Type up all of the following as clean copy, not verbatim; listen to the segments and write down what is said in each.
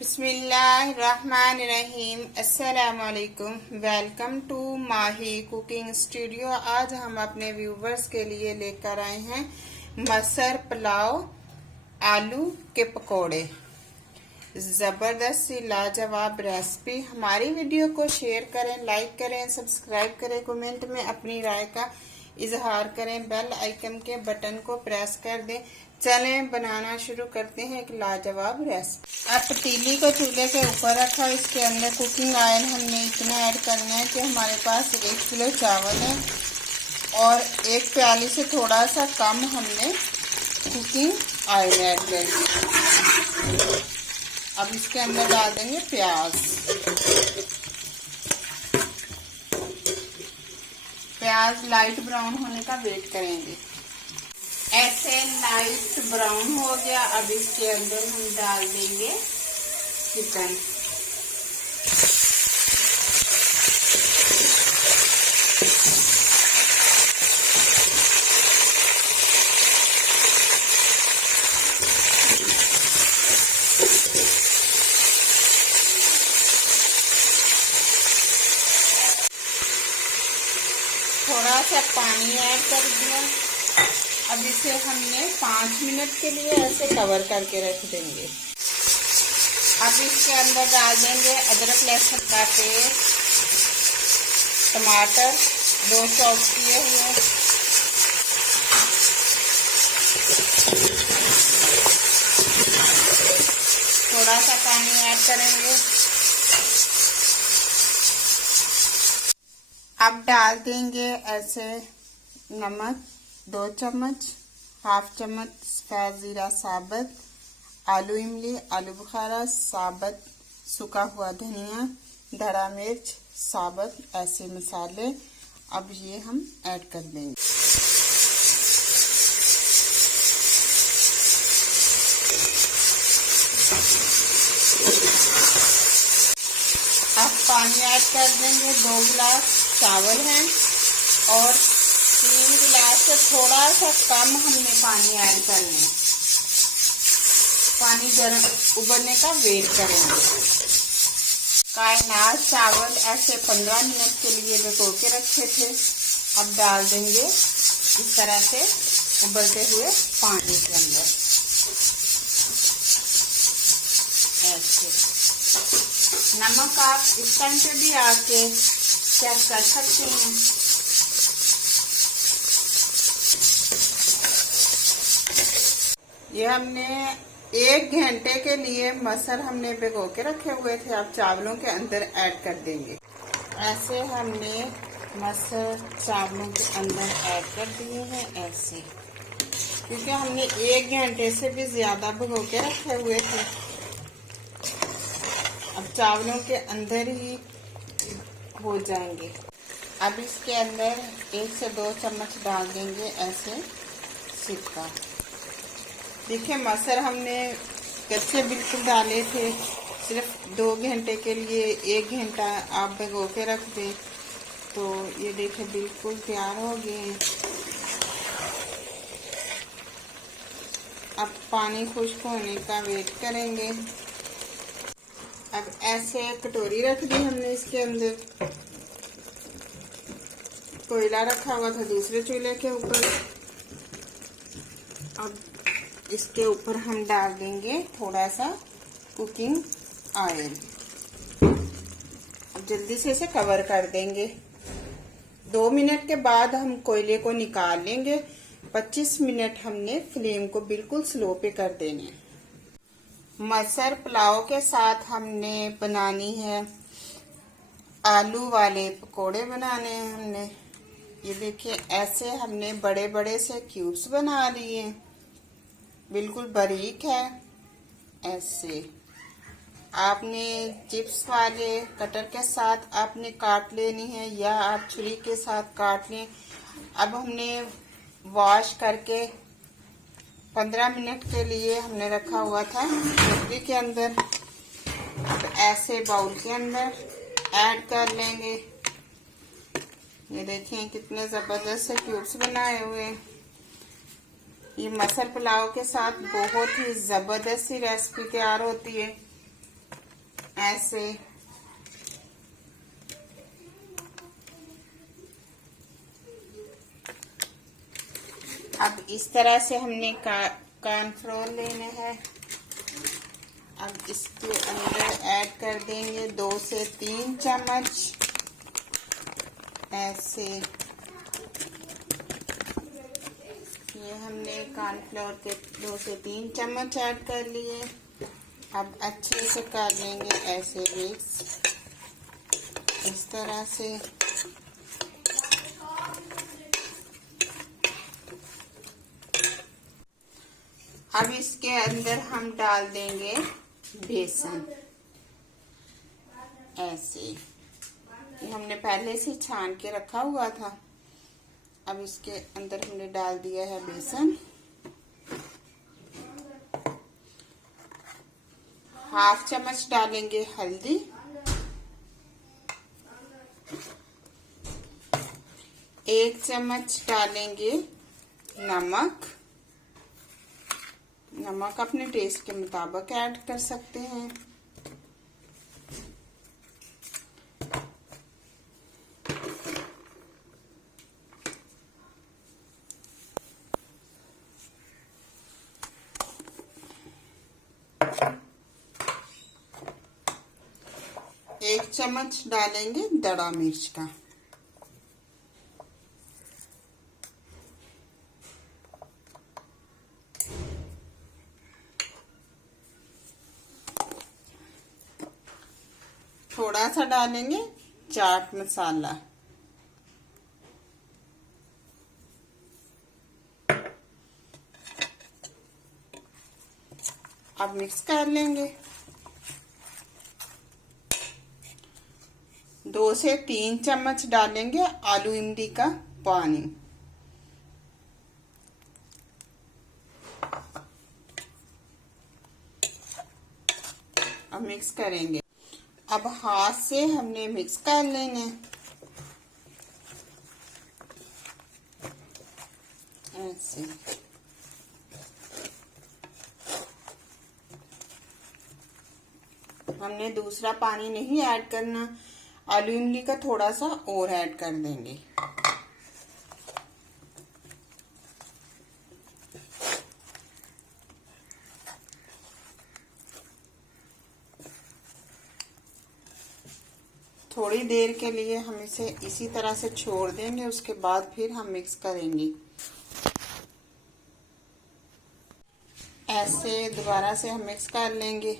बिस्मिल्लाहिर्रहमानिर्रहीम। अस्सलाम वालेकुम। Welcome to Mahi cooking studio. आज हम अपने व्यूवर्स के लिए लेकर आए हैं मसर पुलाव आलू के पकोड़े। जबरदस्त सी लाजवाब रेसिपी। हमारी वीडियो को शेयर करें, लाइक करें, सब्सक्राइब करें, कमेंट में अपनी राय का इजहार करें, बेल आइकन के बटन को प्रेस कर दें। चलें बनाना शुरू करते हैं एक लाजवाब रेसिपी। अब पतीली को चूल्हे के ऊपर रखा। इसके अंदर कुकिंग ऑयल हमने इतना ऐड करना है कि हमारे पास 1 किलो चावल है और 1 प्याली से थोड़ा सा कम हमने कुकिंग ऑयल ऐड कर दिया। अब इसके अंदर डाल देंगे प्याज। प्याज लाइट ब्राउन होने का वेट करेंगे। ऐसे लाइट ब्राउन हो गया। अब इसके अंदर हम डाल देंगे चिकन। थोड़ा सा पानी ऐड कर दिया। अब इसे हमने 5 मिनट के लिए ऐसे कवर करके रख देंगे। अब इसके अंदर डाल देंगे अदरक लहसुन का पेस्ट, टमाटर 2 चॉप किए हुए, थोड़ा सा पानी ऐड करेंगे। अब डाल देंगे ऐसे नमक 2 चम्मच, हाफ चम्मच सफ़ेद जीरा साबुत, आलू इमली, आलू बुखारा साबुत, सूखा हुआ धनिया, धड़ा मिर्च साबुत, ऐसे मसाले अब ये हम ऐड कर देंगे। अब पानी ऐड कर देंगे। 2 गिलास चावल हैं और 3 गिलास से थोड़ा सा कम हमने पानी ऐड करना है। पानी गर्म उबलने का वेट करेंगे। कायनात चावल ऐसे 15 मिनट के लिए भिगो के रखे थे। अब डाल देंगे इस तरह से उबलते हुए पानी के अंदर ऐसे। नमक आप इस टाइम पे भी आके चेक कर सकते हैं। ये हमने 1 घंटे के लिए मसर हमने भिगो के रखे हुए थे। अब चावलों के अंदर ऐड कर देंगे। ऐसे हमने मसर चावलों के अंदर ऐड कर दिए हैं ऐसे, क्योंकि हमने 1 घंटे से भी ज्यादा भिगो के रखे हुए थे। अब चावलों के अंदर ही हो जाएंगे। अब इसके अंदर 1 से 2 चम्मच डाल देंगे ऐसे सिरका। देखिए मसर हमने कच्चे बिल्कुल डाले थे। सिर्फ 2 घंटे के लिए 1 घंटा आप भिगो के रख दें तो ये देखिए बिल्कुल तैयार हो गए हैं। अब पानी खुश्क होने का वेट करेंगे। अब ऐसे कटोरी रख दी हमने। इसके अंदर कोयला रखा हुआ था दूसरे चूल्हे के ऊपर। अब इसके ऊपर हम डाल देंगे थोड़ा सा कुकिंग ऑयल। अब जल्दी से इसे कवर कर देंगे। 2 मिनट के बाद हम कोयले को निकाल लेंगे। 25 मिनट हमने फ्लेम को बिल्कुल स्लो पे कर देने। मसर पुलाव के साथ हमने बनानी है आलू वाले पकोड़े बनाने हैं हमने। ये देखिए ऐसे हमने बड़े बड़े से क्यूब्स बना लिए, बिल्कुल बारीक है। ऐसे आपने चिप्स वाले कटर के साथ आपने काट लेनी है या आप छुरी के साथ काट लें। अब हमने वॉश करके 15 मिनट के लिए हमने रखा हुआ था टोकरी के अंदर। अब ऐसे बाउल के अंदर ऐड कर लेंगे। ये देखिए कितने जबरदस्त से क्यूब्स बनाए हुए हैं। ये मसर पुलाव के साथ बहुत ही जबरदस्त सी रेसिपी तैयार होती है। ऐसे अब इस तरह से हमने कॉर्नफ्लोर लेना है। अब इसके अंदर ऐड कर देंगे 2 से 3 चम्मच ऐसे। ये हमने कॉर्नफ्लोर के 2 से 3 चम्मच ऐड कर लिए। अब अच्छे से कर लेंगे ऐसे मिक्स, इस तरह से। अब इसके अंदर हम डाल देंगे बेसन ऐसे। ये हमने पहले से छान के रखा हुआ था। अब इसके अंदर हमने डाल दिया है बेसन। हाफ चम्मच डालेंगे हल्दी, 1 चम्मच डालेंगे नमक। नमक अपने टेस्ट के मुताबिक ऐड कर सकते हैं। एक चम्मच डालेंगे दड़ा मिर्च का। थोड़ा सा डालेंगे चाट मसाला। अब मिक्स कर लेंगे। 2 से 3 चम्मच डालेंगे आलू इमली का पानी। अब मिक्स करेंगे। अब हाथ से हमने मिक्स कर लेंगे ऐसे। हमने दूसरा पानी नहीं ऐड करना, आलू इमली का थोड़ा सा और ऐड कर देंगे। थोड़ी देर के लिए हम इसे इसी तरह से छोड़ देंगे, उसके बाद फिर हम मिक्स करेंगे। ऐसे दोबारा से हम मिक्स कर लेंगे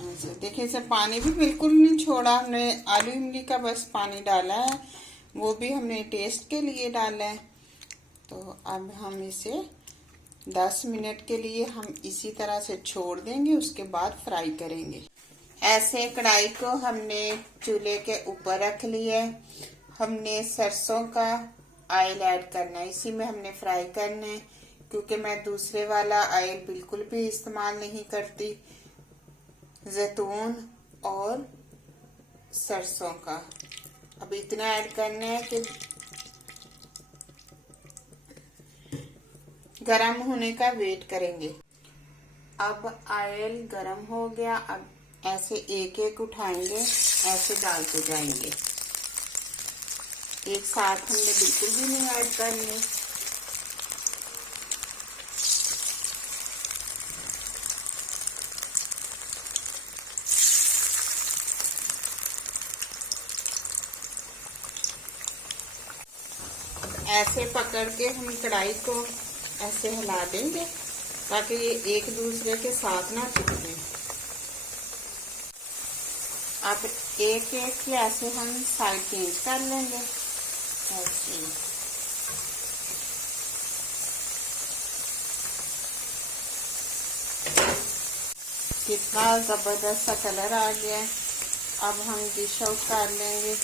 ऐसे। देखिए इसे पानी भी बिल्कुल नहीं छोड़ा हमने, आलू इमली का बस पानी डाला है, वो भी हमने टेस्ट के लिए डाला है। तो अब हम इसे 10 मिनट के लिए हम इसी तरह से छोड़ देंगे, उसके बाद फ्राई करेंगे। ऐसे कढ़ाई को हमने चूल्हे के ऊपर रख लिया है। हमने सरसों का ऑयल ऐड करना है, इसी में हमने फ्राई करना है, क्योंकि मैं दूसरे वाला ऑयल बिल्कुल भी इस्तेमाल नहीं करती। जैतून और सरसों का अब इतना ऐड करना है कि गरम होने का वेट करेंगे। अब ऑयल गरम हो गया। अब ऐसे एक एक उठाएंगे, ऐसे डालते जाएंगे, एक साथ हमने बिल्कुल भी नहीं ऐड करनी। ऐसे पकड़ के हम कढ़ाई को ऐसे हिला देंगे ताकि ये एक दूसरे के साथ ना चिपके। अब एक एक के ऐसे हम साइड चेंज कर लेंगे ऐसे। कितना जबरदस्त सा कलर आ गया है। अब हम डिश आउट कर लेंगे।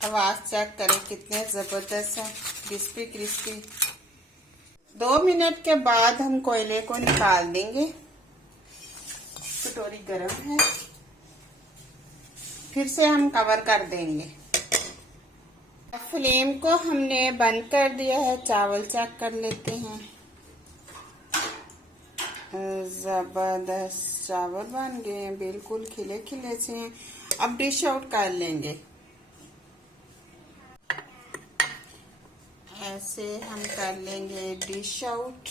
आवाज चेक करें कितने जबरदस्त है, क्रिस्पी क्रिस्पी। 2 मिनट के बाद हम कोयले को निकाल देंगे। कटोरी गरम है, फिर से हम कवर कर देंगे। फ्लेम को हमने बंद कर दिया है। चावल चेक कर लेते हैं। जबरदस्त चावल बन गए हैं, बिल्कुल खिले खिले से हैं। अब डिश आउट कर लेंगे। ऐसे हम कर लेंगे डिश आउट।